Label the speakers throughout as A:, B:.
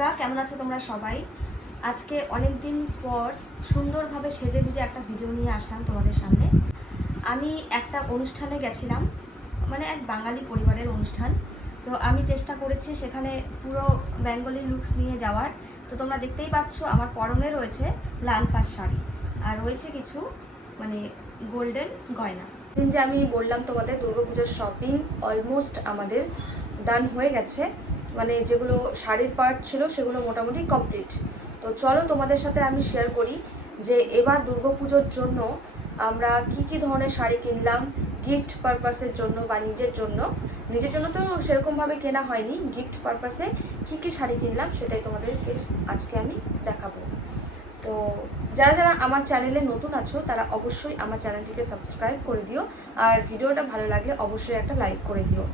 A: বন্ধুরা, কেমন আছো তোমরা সবাই? আজকে অনেক দিন পর সুন্দরভাবে সেজে গুজে একটা ভিডিও নিয়ে আসলাম তোমাদের সামনে। আমি একটা অনুষ্ঠানে গেছিলাম মানে এক বাঙালি পরিবারের অনুষ্ঠান। তো আমি চেষ্টা করেছি সেখানে পুরো বেঙ্গলি লুকস নিয়ে যাওয়ার। তো তোমরা দেখতেই পাচ্ছ, আমার পরনে রয়েছে লাল পাড় শাড়ি আর রয়েছে কিছু মানে গোল্ডেন গয়না। দিন যে আমি বললাম তোমাদের দুর্গাপুজোর শপিং অলমোস্ট আমাদের ডান হয়ে গেছে। মানে যেগুলো শাড়ির পার্ট ছিল সেগুলো মোটামুটি কমপ্লিট তো চলো তোমাদের সাথে আমি শেয়ার করি যে এবার দুর্গাপুজোর জন্য আমরা কি কি ধরনের শাড়ি কিনলাম গিফট পারপাসের জন্য বা নিজের জন্য। নিজের জন্য তো সেরকমভাবে কেনা হয়নি। গিফট পারপাসে কি কি শাড়ি কিনলাম সেটাই তোমাদেরকে আজকে আমি দেখাবো। তো যারা যারা আমার চ্যানেলে নতুন আছো, তারা অবশ্যই আমার চ্যানেলটিকে সাবস্ক্রাইব করে দিও। আর ভিডিওটা ভালো লাগলে অবশ্যই একটা লাইক করে দিও।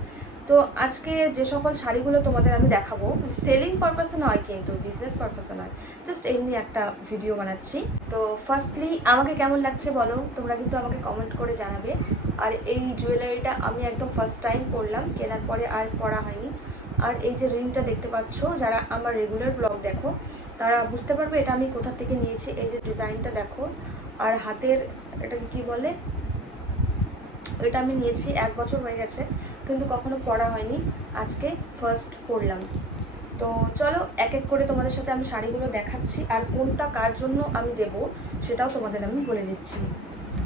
A: তো আজকে যে সকল শাড়িগুলো তোমাদের আমি দেখাবো সেলিং পারপাসে নয় কিন্তু বিজনেস পারপাসে নয়। জাস্ট এমনি একটা ভিডিও বানাচ্ছি। তো ফার্স্টলি আমাকে কেমন লাগছে বলো? তোমরা কিন্তু আমাকে কমেন্ট করে জানাবে। আর এই জুয়েলারিটা আমি একদম ফার্স্ট টাইম পরলাম, কেনার পরে আর পরা হয়নি। আর এই যে রিংটা দেখতে পাচ্ছ, যারা আমার রেগুলার ব্লগ দেখো, তারা বুঝতে পারবে এটা আমি কোথা থেকে নিয়েছি। এই যে ডিজাইনটা দেখো। আর হাতের, এটাকে কি বলে? এটা আমি নিয়েছি, এক বছর হয়ে গেছে। কিন্তু কখনো পরা হয়নি। আজকে ফার্স্ট পরলাম তো চলো এক এক করে তোমাদের সাথে আমি শাড়িগুলো দেখাচ্ছি আর কোনটা কার জন্য আমি দেব সেটাও তোমাদের আমি বলে দিচ্ছি।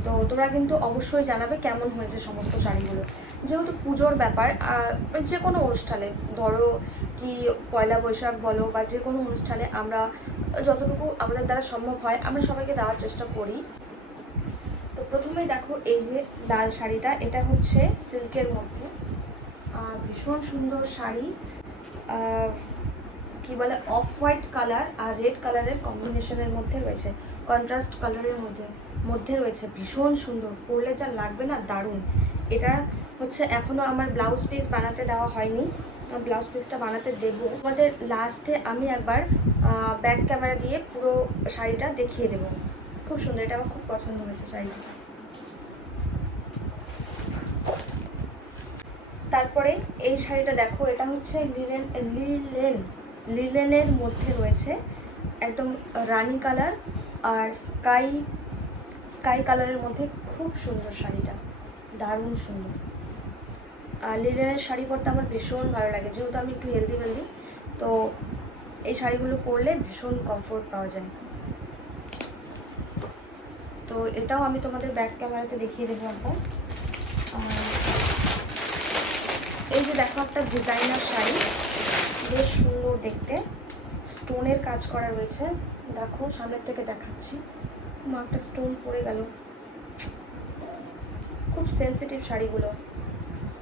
A: তো তোমরা কিন্তু অবশ্যই জানাবে কেমন হয়েছে সমস্ত শাড়িগুলো। যেহেতু পুজোর ব্যাপার যে কোনো অনুষ্ঠানে, ধরো কি পয়লা বৈশাখ বলো বা যে কোনো অনুষ্ঠানে আমরা যতটুকু আমাদের দ্বারা সম্ভব হয়, আমরা সবাইকে দেওয়ার চেষ্টা করি। তো প্রথমেই দেখো এই যে লাল শাড়িটা, এটা হচ্ছে সিল্কের মধ্যে। ভীষণ সুন্দর শাড়ি কি বলে অফ হোয়াইট কালার আর রেড কালারের কম্বিনেশনের মধ্যে রয়েছে কন্ট্রাস্ট কালারের মধ্যে মধ্যে রয়েছে, ভীষণ সুন্দর, পরলে যা লাগবে না, দারুণ। এটা হচ্ছে এখনও আমার ব্লাউজ পিস বানাতে দেওয়া হয়নি ব্লাউজ পিসটা বানাতে দেবো আমাদের লাস্টে আমি একবার ব্যাক ক্যামেরা দিয়ে পুরো শাড়িটা দেখিয়ে দেবো। খুব সুন্দর, এটা আমার খুব পছন্দ হয়েছে শাড়িটা। তারপরে এই শাড়িটা দেখো, এটা হচ্ছে লিলেন লিলেন, লিলেনের মধ্যে রয়েছে একদম রানি কালার আর স্কাই স্কাই কালারের মধ্যে খুব সুন্দর শাড়িটা, দারুণ সুন্দর। আর লিলেনের শাড়ি পরতে আমার ভীষণ ভালো লাগে, যেহেতু আমি একটু হেলদি হেলদি তো এই শাড়িগুলো পরলে ভীষণ কমফোর্ট পাওয়া যায়। তো এটাও আমি তোমাদের ব্যাক ক্যামেরাতে দেখিয়ে দেবো আর এই যে দেখো একটা ডিজাইনার শাড়ি। বেশ সুন্দর দেখতে। স্টোনের কাজ করা রয়েছে। দেখো, সামনের থেকে দেখাচ্ছি। মা, একটা স্টোন পড়ে গেল। খুব সেন্সিটিভ শাড়িগুলো।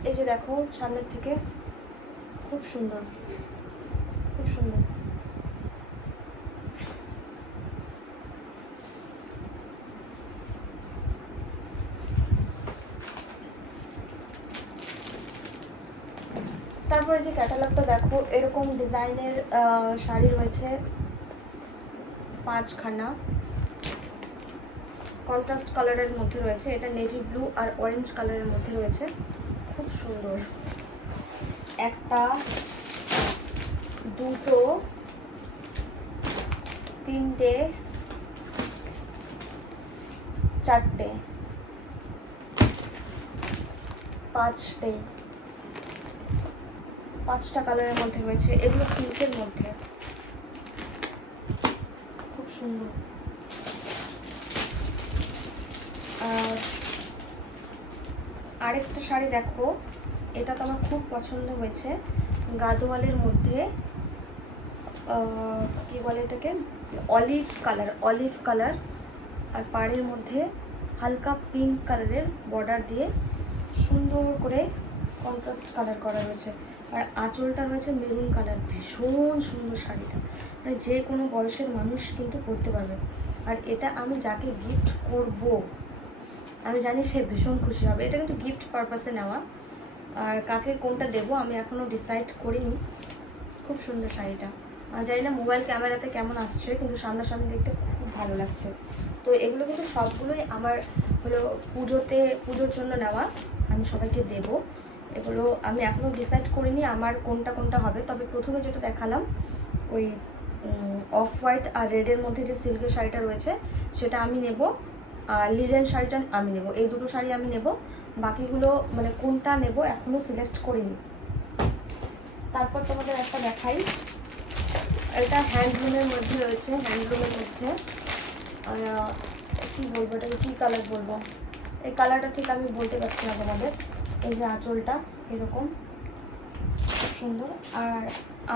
A: এই যে দেখো, সামনের থেকে। খুব সুন্দর খুব সুন্দর তারপরে যে ক্যাটালগটা দেখো, এরকম ডিজাইনের শাড়ি রয়েছে পাঁচখানা। কন্ট্রাস্ট কালারের মধ্যে রয়েছে, এটা নেভি ব্লু আর অরেঞ্জ কালারের মধ্যে রয়েছে। খুব সুন্দর। একটা, দুটো, তিনটে, চারটে, পাঁচটে। পাঁচটা কালারের মধ্যে রয়েছে এগুলো সিল্কের মধ্যে। খুব সুন্দর। আর আরেকটা শাড়ি দেখো। এটা তো আমার খুব পছন্দ হয়েছে। গাদোয়ালের মধ্যে কি বলে এটাকে? Olive colour olive colour. আর পাড়ের মধ্যে হালকা পিঙ্ক কালারের বর্ডার দিয়ে সুন্দর করে কন্ট্রাস্ট কালার করা রয়েছে আর আঁচলটা রয়েছে মেরুন কালার, ভীষণ সুন্দর শাড়িটা। মানে যে কোনো বয়সের মানুষ কিন্তু পরতে পারবে। আর এটা আমি যাকে গিফট করব, আমি জানি সে ভীষণ খুশি হবে। এটা কিন্তু গিফট পারপাসে নেওয়া। আর কাকে কোনটা দেবো আমি এখনও ডিসাইড করিনি। খুব সুন্দর শাড়িটা। জানি না মোবাইল ক্যামেরাতে কেমন আসছে, কিন্তু সামনাসামনি দেখতে খুব ভালো লাগছে। তো এগুলো কিন্তু সবগুলোই আমার হলো পুজোতে, পুজোর জন্য নেওয়া। আমি সবাইকে দেবো। এগুলো আমি এখনও ডিসাইড করিনি আমার কোনটা কোনটা হবে। তবে প্রথমে যেটা দেখালাম, ওই অফ হোয়াইট আর রেডের মধ্যে যে সিল্কের শাড়িটা রয়েছে, সেটা আমি নেব। আর লিলেন শাড়িটা আমি নেব। এই দুটো শাড়ি আমি নেব। বাকিগুলো মানে কোনটা নেব এখনও সিলেক্ট করিনি। তারপর তোমাদের একটা দেখাই। এটা হ্যান্ডলুমের মধ্যে রয়েছে হ্যান্ডলুমের মধ্যে। কি বলব এটাকে, কী কালার বলব? এই কালারটা ঠিক আমি বলতে পারছি না তোমাদের। এই যে আঁচলটা, এরকম। খুব সুন্দর। আর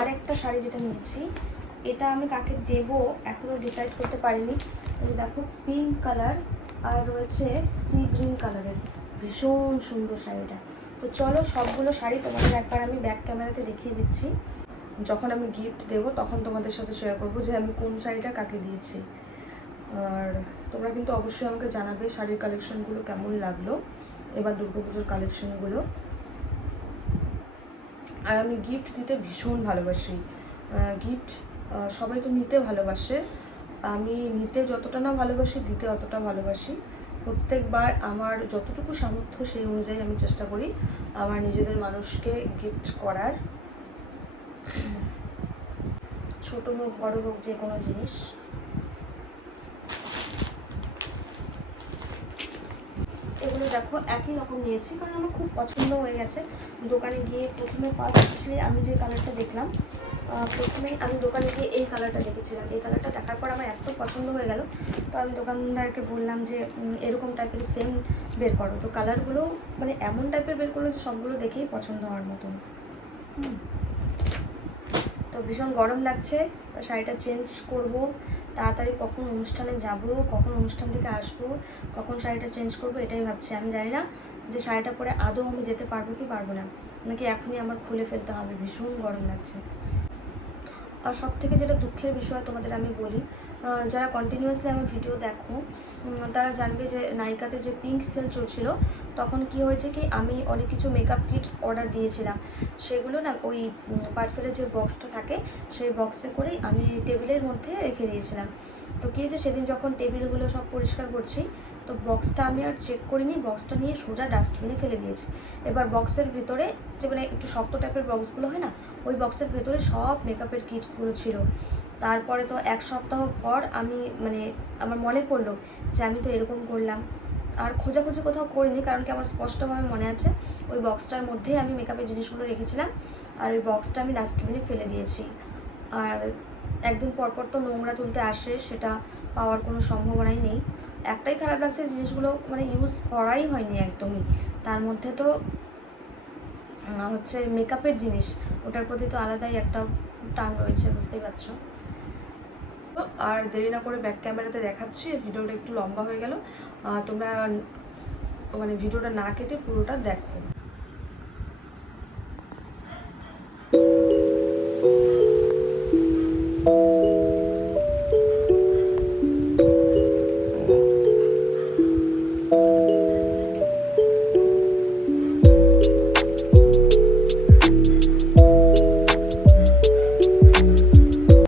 A: আরেকটা শাড়ি যেটা নিয়েছি, এটা আমি কাকে দেব এখনও ডিসাইড করতে পারিনি। এই দেখো পিঙ্ক কালার আর রয়েছে সি গ্রিন কালারের ভীষণ সুন্দর শাড়িটা তো চলো, সবগুলো শাড়ি তোমাদের একবার আমি ব্যাক ক্যামেরাতে দেখিয়ে দিচ্ছি। যখন আমি গিফট দেবো, তখন তোমাদের সাথে শেয়ার করব যে আমি কোন শাড়িটা কাকে দিয়েছি। আর তোমরা কিন্তু অবশ্যই আমাকে জানাবে শাড়ির কালেকশনগুলো কেমন লাগল। এবার দুর্গাপুজোর কালেকশনগুলো আর আমি গিফট দিতে ভীষণ ভালোবাসি। গিফট সবাই তো নিতে ভালোবাসে। আমি নিতে যতটা না ভালোবাসি, দিতে অতটা ভালোবাসি। প্রত্যেকবার আমার যতটুকু সামর্থ্য সেই অনুযায়ী আমি চেষ্টা করি আমার নিজেদের মানুষকে গিফট করার। ছোট হোক, বড় হোক, যে কোনো জিনিস। এগুলো দেখো একই রকম নিয়েছি কারণ আমার খুব পছন্দ হয়ে গেছে। দোকানে গিয়ে প্রথমে ফার্স্টলি আমি যে কালারটা দেখলাম আহ, প্রথমেই আমি দোকানে গিয়ে এই কালারটা দেখেছিলাম। এই কালারটা দেখার পর আমার এত পছন্দ হয়ে গেল তো আমি দোকানদারকে বললাম যে এরকম টাইপের সেম বের করো। তো কালারগুলো মানে এমন টাইপের বের করল যে সবগুলো দেখেই পছন্দ হওয়ার মতন। তো ভীষণ গরম লাগছে শাড়িটা চেঞ্জ করব। তাড়াতাড়ি কখন অনুষ্ঠানে যাব, কখন অনুষ্ঠান থেকে আসব, কখন শাড়িটা চেঞ্জ করব, এটাই ভাবছি। আমি জানি না যে শাড়িটা পরে আদৌ আমি যেতে পারব কি পারব না। নাকি এখনই আমার খুলে ফেলতে হবে, ভীষণ গরম লাগছে। আর সব থেকে যেটা দুঃখের বিষয় তোমাদের আমি বলি যারা কন্টিনিউয়াসলি আমার ভিডিও দেখো তারা জানবে যে নায়িকাতে যে পিঙ্ক সেল চলছিল, তখন কি হয়েছে কি আমি অনেক কিছু মেকআপ কিটস অর্ডার দিয়েছিলাম। সেগুলো না ওই পার্সেলের যে বক্সটা থাকে, সেই বক্সে করেই আমি টেবিলের মধ্যে রেখে দিয়েছিলাম। তো কী হয়েছে, সেদিন যখন টেবিলগুলো সব পরিষ্কার করছি তো বক্সটা আমি আর চেক করিনি বক্সটা নিয়ে সোজা ডাস্টবিনে ফেলে দিয়েছি। এবার বক্সের ভেতরে যে মানে একটু শক্ত টাইপের বক্সগুলো হয় না, ওই বক্সের ভেতরে সব মেকআপের কিটসগুলো ছিল। তারপরে তো এক সপ্তাহ পর আমি মানে আমার মনে পড়ল যে আমি তো এরকম করলাম। আর খোঁজাখুঁজি কোথাও করিনি, কারণ কি আমার স্পষ্টভাবে মনে আছে, ওই বক্সটার মধ্যেই আমি মেকআপের জিনিসগুলো রেখেছিলাম আর ওই বক্সটা আমি ডাস্টবিনে ফেলে দিয়েছি। আর একদিন পরপর তো নোংরা তুলতে আসে, সেটা পাওয়ার কোনো সম্ভাবনাই নেই। একটাই খারাপ লাগছে জিনিসগুলো মানে ইউজ করাই হয়নি একদমই। তার মধ্যে তো হচ্ছে মেকআপের জিনিস, ওটার প্রতি তো আলাদাই একটা টান রয়েছে, বুঝতেই পারছ। আর দেরি না করে ব্যাক ক্যামেরাতে দেখাচ্ছি, ভিডিওটা একটু লম্বা হয়ে গেল। তোমরা মানে ভিডিওটা না কেটে পুরোটা দেখো।